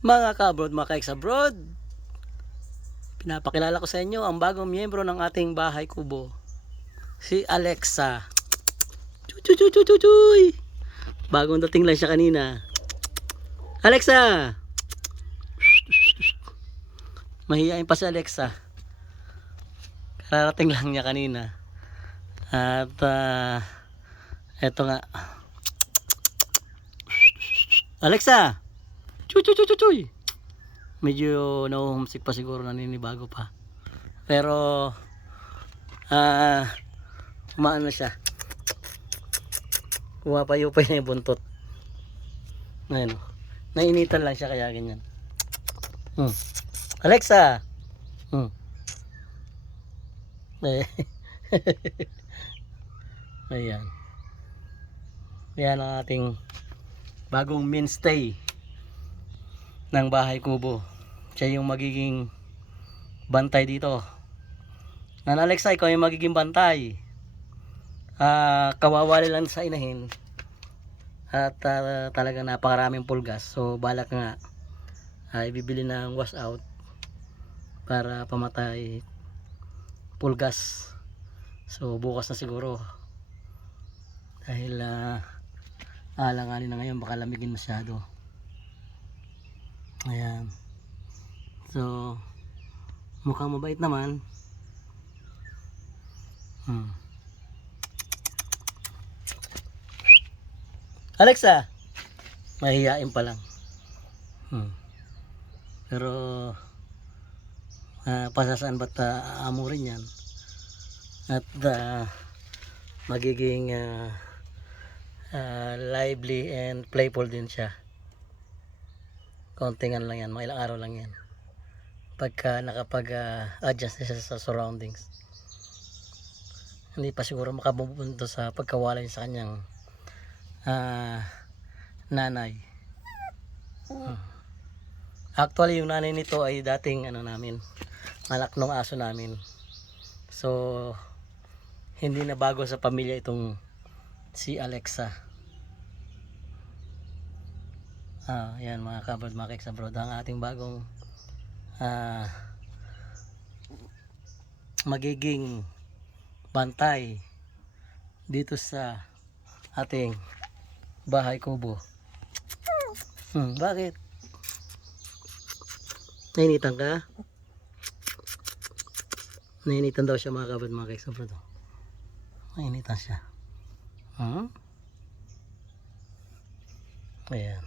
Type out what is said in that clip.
Mga ka-abroad, mga ka-ex-abroad, pinapakilala ko sa inyo ang bagong miyembro ng ating bahay kubo, si Alexa. Chuchuchuchuchuy! Bagong dating lang siya kanina. Alexa! Mahihain pa si Alexa. Kararating lang niya kanina. At eto nga. Alexa! Chuchuchuchuchuy! Medyo na-homesick pa siguro, naninibago pa. Pero kumaan na siya. Pumapayupay na yung buntot. Ayun. Nainitan lang siya kaya ganyan. Alexa! Eh. Ayan. Yan ang ating bagong mainstay ng bahay kubo. Siya yung magiging bantay dito. Nan Alexa, ikaw yung magiging bantay. Kawawali lang sa inahin. At talagang napakaraming pulgas. So balak nga ibibili ng wash out para pamatay pulgas. So bukas na siguro. Dahil alanganin na ngayon, baka lamigin masyado. Ayan. So mukhang mabait naman. Alexa, mahihain pa lang. Pero pasasaan ba't aamurin yan? At magiging lively and playful din siya. Kontingan lang yan, mga ilang araw lang yan. Pagka nakapag-adjust siya sa surroundings. Hindi pa siguro makabupunto sa pagkawalay sa kanyang nanay. Actually yung nanay nito ay dating namin, anak ng aso namin. So hindi na bago sa pamilya itong si Alexa. Yan mga kabroad, mga ka-ex-abroad, ang ating bagong magiging bantay dito sa ating bahay kubo. Bakit? Nainitan ka? Nainitan daw siya mga kabroad, mga ka-ex-abroad. Nainitan siya. Ayan.